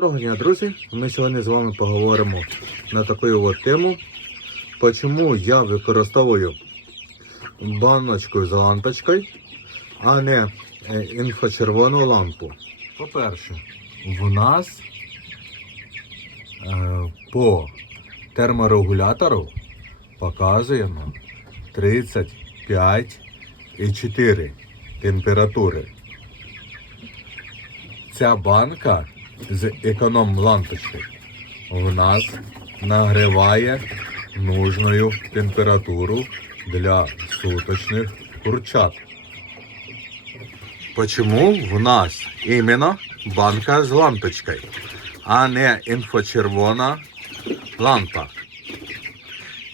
Доброго дня, друзі! Ми сьогодні з вами поговоримо на таку от тему, чому я використовую баночку з лампочкою, а не е, інфрачервону лампу. По-перше, в нас е, по терморегулятору показуємо 35,4 температури. Ця банка з економ лампочки в нас нагріває нужною температуру для суточних курчат. Почему в нас іменно банка з лампочкою, а не інфочервона лампа?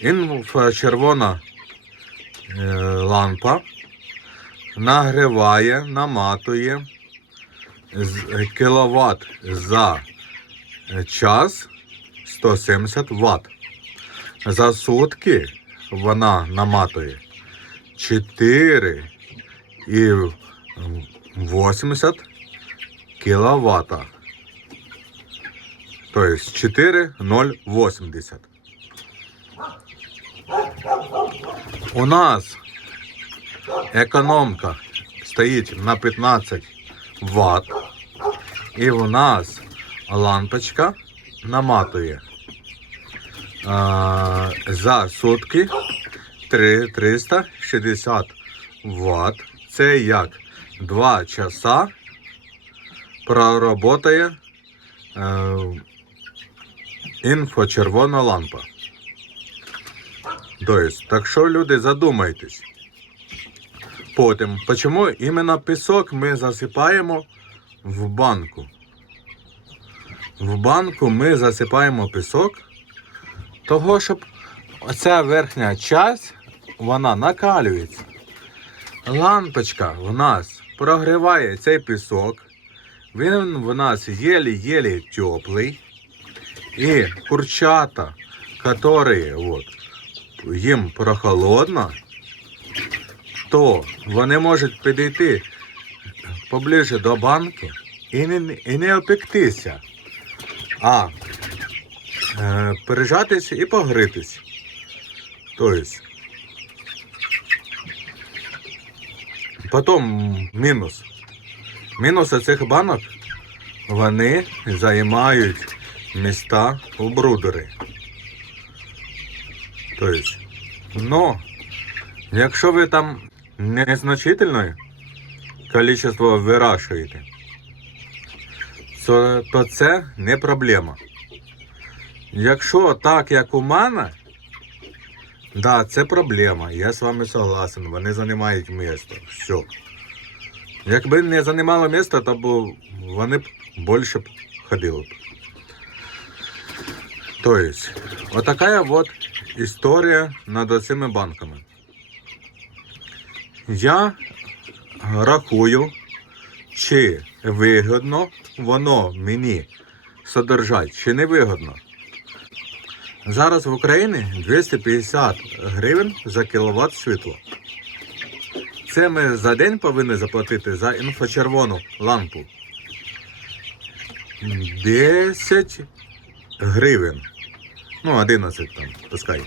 Інфочервона е, лампа нагріває, наматує з- кіловат за час 170 Вт. За сутки вона наматує 4 і 80 кВт. Тобто 4,080. У нас економка стоїть на 15 Вт. І у нас лампочка наматує а, за сутки 3, 360 Вт. Це як 2 часа проработає е, інфочервона лампа. Тобто, так що люди задумайтесь. Потім, чому іменно пісок ми засипаємо в банку? В банку ми засипаємо пісок, того, щоб оця верхня часть вона накалюється. Лампочка в нас прогріває цей пісок. Він в нас єлі-єлі теплий. І курчата, які от, їм прохолодно, то вони можуть підійти поближче до банки і не, і не опектися, а е, пережатися і погритись. Тобто, потім мінус. Мінус цих банок вони займають міста у брудери. Тобто, но Якщо ви там незначительне количество вирощуєте, то, то це не проблема. Якщо так, як у мене, да, це проблема. Я з вами согласен. Вони займають місто. Все. Якби не займало місто, то б вони б більше б ходили б. Тобто, отака от історія над цими банками. Я рахую, чи вигідно воно мені содержать, чи не вигідно. Зараз в Україні 250 гривень за кіловат світла. Це ми за день повинні заплатити за інфочервону лампу. 10 гривень. Ну, 11 там, пускай.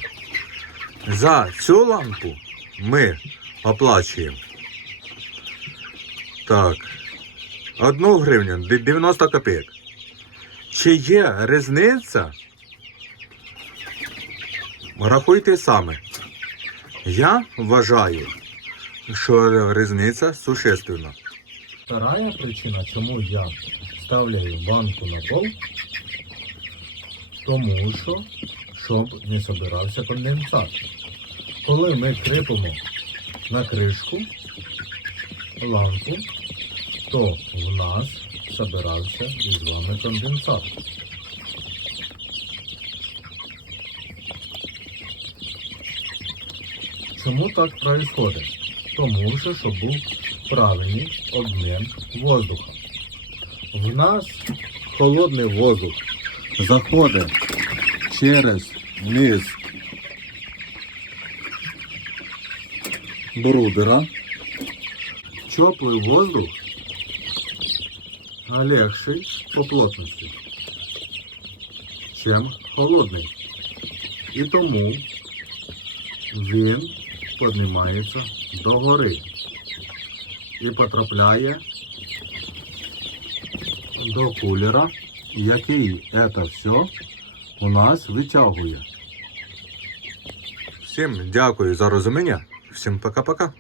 За цю лампу ми оплачуємо. Так. Одну гривню де- 90 копійок. Чи є різниця? Рахуйте самі. Я вважаю, що різниця существенна. Вторая причина, чому я ставляю банку на пол, тому що, щоб не собирався конденсат. Коли ми кріпимо на кришку лампу, то в нас собирався із вами конденсат. Чому так происходит? Тому що щоб був правильний обмін воздуха. В нас холодний воздух заходить через низ брудера. Теплый воздух легший по плотности. чим холодний. І тому він піднімається до гори і потрапляє до кулера, який це все у нас витягує. Всім дякую за розуміння. Всім пока-пока.